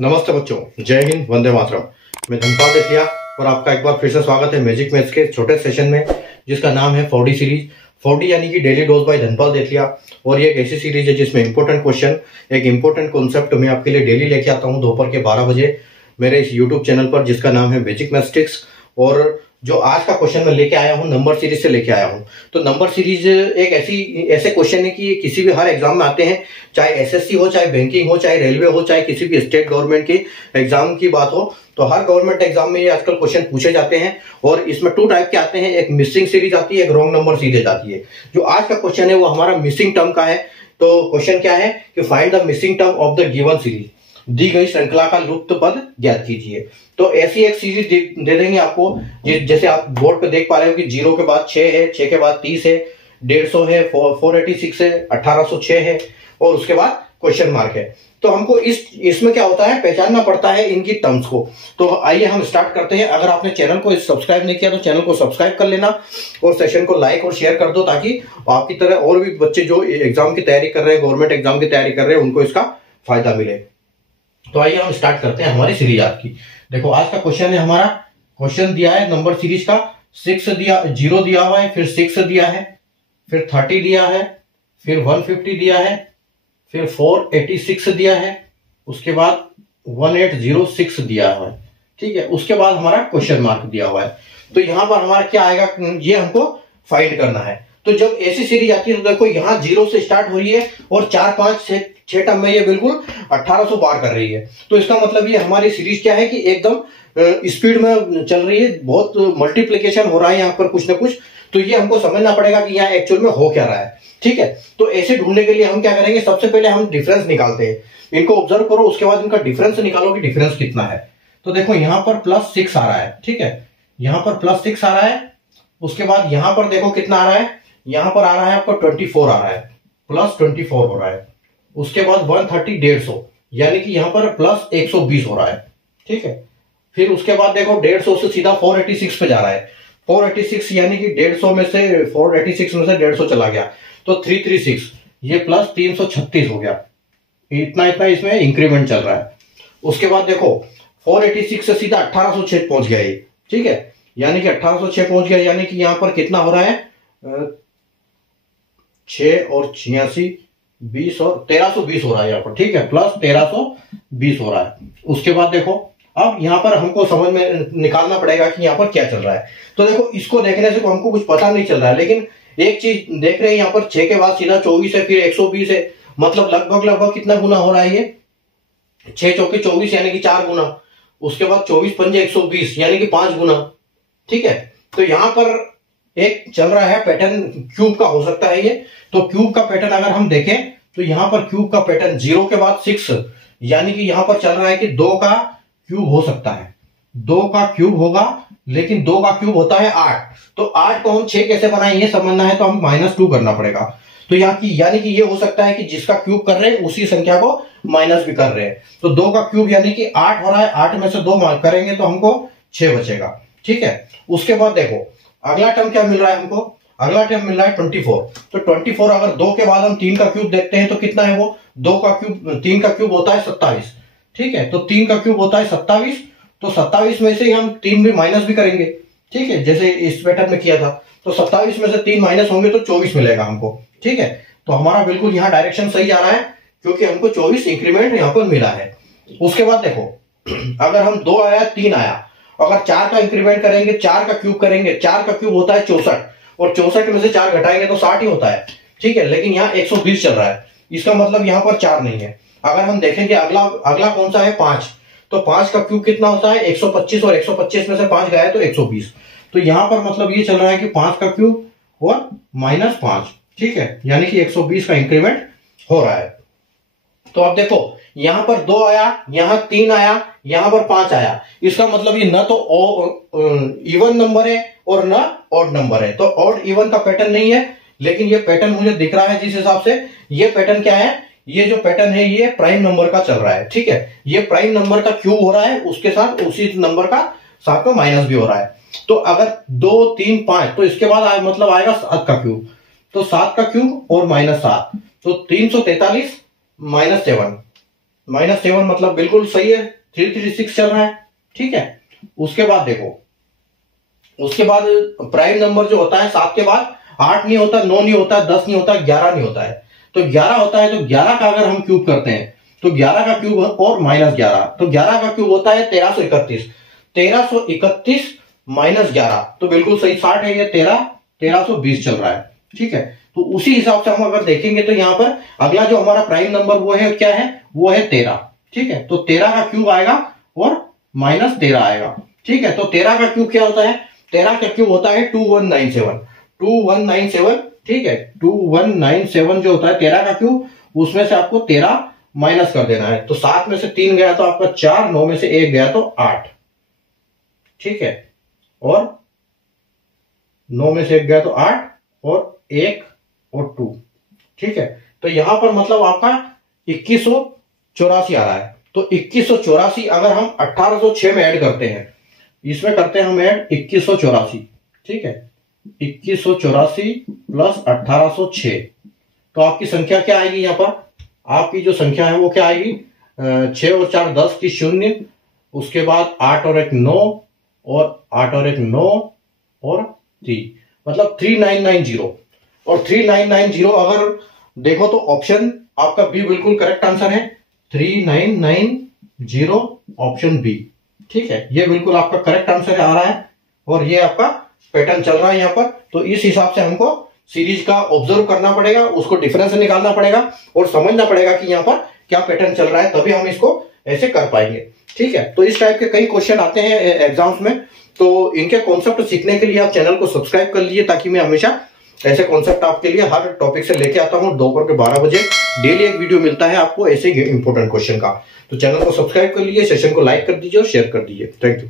नमस्ते बच्चों, जय हिंद, वंदे मातरम। मैं धनपाल देथिया और आपका एक बार फिर से स्वागत है मैजिक मैथ्स के छोटे सेशन में, जिसका नाम है 4D सीरीज। 4D यानी कि डेली डोज बाय धनपाल देथिया। और ये एक ऐसी सीरीज है जिसमें इंपॉर्टेंट क्वेश्चन, एक इंपॉर्टेंट कॉन्सेप्ट मैं आपके लिए डेली लेके आता हूँ दोपहर के 12 बजे मेरे इस यूट्यूब चैनल पर, जिसका नाम है मैजिक मैथ्स। और जो आज का क्वेश्चन मैं लेके आया हूँ, नंबर सीरीज से लेके आया हूँ। तो नंबर सीरीज एक ऐसे क्वेश्चन है कि ये किसी भी हर एग्जाम में आते हैं, चाहे एसएससी हो, चाहे बैंकिंग हो, चाहे रेलवे हो, चाहे किसी भी स्टेट गवर्नमेंट की एग्जाम की बात हो, तो हर गवर्नमेंट एग्जाम में ये आजकल क्वेश्चन पूछे जाते हैं। और इसमें 2 टाइप के आते हैं, एक मिसिंग सीरीज आती है, एक रॉन्ग नंबर सीरीज आती है। जो आज का क्वेश्चन है वो हमारा मिसिंग टर्म का है। तो क्वेश्चन क्या है कि find the missing term of the given series, दी गई श्रृंखला का लुप्त पद ज्ञात कीजिए। तो ऐसी एक सीरीज दे देंगे आपको, जैसे आप बोर्ड पे देख पा रहे हो कि 0 के बाद 6 है, 6 के बाद 30 है, 150 है, 486 है, 1806 है और उसके बाद क्वेश्चन मार्क है। तो हमको इसमें क्या होता है, पहचानना पड़ता है इनकी टर्म्स को। तो आइए हम स्टार्ट करते हैं। अगर आपने चैनल को सब्सक्राइब नहीं किया तो चैनल को सब्सक्राइब कर लेना और सेशन को लाइक और शेयर कर दो, ताकि आपकी तरह और भी बच्चे जो एग्जाम की तैयारी कर रहे हैं, गवर्नमेंट एग्जाम की तैयारी कर रहे हैं, उनको इसका फायदा मिले। तो आइए हम स्टार्ट करते हैं हमारी सीरीज आज की। देखो आज का क्वेश्चन है, हमारा क्वेश्चन दिया है नंबर सीरीज का 0 दिया हुआ है, फिर 6 दिया है, फिर 30 दिया है, फिर 150 दिया है, फिर 486 दिया है, उसके बाद 1806 दिया हुआ है। ठीक है, उसके बाद हमारा क्वेश्चन मार्क दिया हुआ है। तो यहां पर हमारा क्या आएगा, ये हमको फाइंड करना है। तो जब ऐसी सीरीज आती है तो देखो यहाँ 0 से स्टार्ट हो रही है और 4, 5, 6 टर्म में ये बिल्कुल 1800 पार कर रही है। तो इसका मतलब ये हमारी सीरीज क्या है कि एकदम स्पीड में चल रही है, बहुत मल्टीप्लीकेशन हो रहा है यहाँ पर कुछ ना कुछ। तो ये हमको समझना पड़ेगा कि यहाँ एक्चुअल में हो क्या रहा है। ठीक है, तो ऐसे ढूंढने के लिए हम क्या करेंगे, सबसे पहले हम डिफरेंस निकालते हैं। इनको ऑब्जर्व करो, उसके बाद इनका डिफरेंस निकालो कि डिफरेंस कितना है। तो देखो यहाँ पर +6 आ रहा है। ठीक है, यहाँ पर +6 आ रहा है। उसके बाद यहाँ पर देखो कितना आ रहा है, यहाँ पर आ रहा है आपको 24 आ रहा है, +24 हो रहा है। उसके बाद 130 150, यानी कि यहाँ पर +120 हो रहा है। ठीक है, फिर उसके बाद देखो 150 से सीधा 486 पे जा रहा है। 486 यानी कि 150 में से 486 में से 150 चला गया तो 336, ये +336 हो गया। इतना इसमें इंक्रीमेंट चल रहा है। उसके बाद देखो 486 से सीधा 1806 पहुंच गया ये। ठीक है, यानी कि 1806 पहुंच गया, यानी कि यहां पर कितना हो रहा है, 6 और 86, 20 और 1320 हो रहा है यहाँ पर। ठीक है, +1320 हो रहा है। उसके बाद देखो अब यहाँ पर हमको समझ में निकालना पड़ेगा कि यहाँ पर क्या चल रहा है। तो देखो इसको देखने से हमको कुछ पता नहीं चल रहा है, लेकिन एक चीज देख रहे हैं, यहाँ पर 6 के बाद सीधा 24 है, फिर 120 है, मतलब लगभग कितना गुना हो रहा है ये, 6 चौके 24 यानी कि 4 गुना। उसके बाद 24 पंजे 120 यानी कि 5 गुना। ठीक है, तो यहाँ पर एक चल रहा है पैटर्न, क्यूब का हो सकता है ये। तो क्यूब का पैटर्न अगर हम देखें तो यहाँ पर क्यूब का पैटर्न 0 के बाद 6, यानी कि यहाँ पर चल रहा है कि 2 का क्यूब हो सकता है, 2 का क्यूब होगा, लेकिन 2 का क्यूब होता है 8। तो 8 को हम 6 कैसे बनाए ये समझना है, तो हम -2 करना पड़ेगा। तो यहाँ की यानी कि ये हो सकता है कि जिसका क्यूब कर रहे हैं उसी संख्या को माइनस भी कर रहे हैं। तो 2 का क्यूब यानी कि 8 हो रहा है, 8 में से 2 करेंगे तो हमको 6 बचेगा। ठीक है, उसके बाद देखो अगला टर्म क्या मिल रहा है हमको, अगला टर्म मिल रहा है 24। तो 24 अगर 2 के बाद हम 3 का क्यूब देखते हैं तो कितना है वो, 2 का क्यूब 3 का क्यूब होता है 27। ठीक है, तो 3 का क्यूब होता है 27। तो 27 में से हम 3 भी माइनस भी करेंगे। ठीक है, जैसे इस पैटर्न में किया था। तो 27 में से 3 माइनस होंगे तो 24 मिलेगा हमको। ठीक है, तो हमारा बिल्कुल यहाँ डायरेक्शन सही जा रहा है, क्योंकि हमको 24 इंक्रीमेंट यहाँ पर मिला है। उसके बाद देखो अगर हम 2 आया 3 आया, अगर 4 का इंक्रीमेंट करेंगे, 4 का क्यूब करेंगे, 4 का क्यूब होता है 64 और 64 में से 4 घटाएंगे तो 60 ही होता है। ठीक है, लेकिन यहाँ 120 चल रहा है, इसका मतलब यहाँ पर 4 नहीं है। अगर हम देखेंगे अगला कौन सा है, 5। तो 5 का क्यूब कितना होता है 125 और 125 में से 5 गया है तो 120। तो यहाँ पर मतलब ये चल रहा है कि 5 का क्यूब और -5। ठीक है, यानी कि 120 का इंक्रीमेंट हो रहा है। तो अब देखो यहां पर 2 आया, यहां 3 आया, यहां पर 5 आया, इसका मतलब ये न तो इवन नंबर है और न ऑड नंबर है। तो ऑड इवन का पैटर्न नहीं है, लेकिन ये पैटर्न मुझे दिख रहा है जिस हिसाब से, ये पैटर्न क्या है, ये जो पैटर्न है ये प्राइम नंबर का चल रहा है। ठीक है, ये प्राइम नंबर का क्यूब हो रहा है, उसके साथ उसी नंबर का साथ में माइनस भी हो रहा है। तो अगर 2 3 5 तो इसके बाद मतलब आएगा 7 का क्यूब। तो 7 का क्यूब और -7 तो 343 -7 -7 मतलब बिल्कुल सही है, 336 चल रहा है। ठीक है, उसके बाद देखो, उसके बाद प्राइम नंबर जो होता है 7 के बाद 8 नहीं होता, 9 नहीं होता, 10 नहीं होता, 11 नहीं होता है। तो 11 होता है, तो 11 का अगर हम क्यूब करते हैं तो 11 का क्यूब और -11, तो 11 का क्यूब होता है 1331। 1331 -11 तो बिल्कुल सही 60 है, ये 1320 चल रहा है। ठीक है, तो उसी हिसाब से हम अगर देखेंगे तो यहां पर अगला जो हमारा प्राइम नंबर वो है क्या है, वो है 13। ठीक है, तो 13 का क्यूब आएगा और -13 आएगा। ठीक है, तो 13 का क्यूब क्या होता है, 13 का क्यूब होता है 2197। 2197, ठीक है, 2197 जो होता है 13 का क्यूब, उसमें से आपको 13 माइनस कर देना है। तो 7 में से 3 गया तो आपका 4, 9 में से 1 गया तो 8। ठीक है, और 9 में से 1 गया तो 8 और 1 और 2। ठीक है, तो यहां पर मतलब आपका 2184 आ रहा है। तो 2184 अगर हम 1806 में ऐड करते हैं, इसमें करते हैं हम ऐड 2184। ठीक है, 2184 प्लस 1806, तो आपकी संख्या क्या आएगी, यहां पर आपकी जो संख्या है वो क्या आएगी, 6 और 4 10 की 0, उसके बाद 8 और 1 9, और 8 और 1 9 और 3, मतलब 3990। और 3990 अगर देखो तो ऑप्शन आपका बी बिल्कुल करेक्ट आंसर है, 3990 ऑप्शन बी। ठीक है, ये बिल्कुल आपका करेक्ट आंसर आ रहा है, और ये आपका पैटर्न चल रहा है यहाँ पर। तो इस हिसाब से हमको सीरीज का ऑब्जर्व करना पड़ेगा, उसको डिफरेंस निकालना पड़ेगा और समझना पड़ेगा कि यहाँ पर क्या पैटर्न चल रहा है, तभी हम इसको ऐसे कर पाएंगे। ठीक है, तो इस टाइप के कई क्वेश्चन आते हैं एग्जाम्स में, तो इनके कॉन्सेप्ट सीखने के लिए आप चैनल को सब्सक्राइब कर लीजिए, ताकि मैं हमेशा ऐसे कॉन्सेप्ट आपके लिए हर टॉपिक से लेके आता हूँ। दोपहर के 12 बजे डेली एक वीडियो मिलता है आपको ऐसे इंपॉर्टेंट क्वेश्चन का। तो चैनल को सब्सक्राइब कर लीजिए, सेशन को लाइक कर दीजिए और शेयर कर दीजिए। Thank you.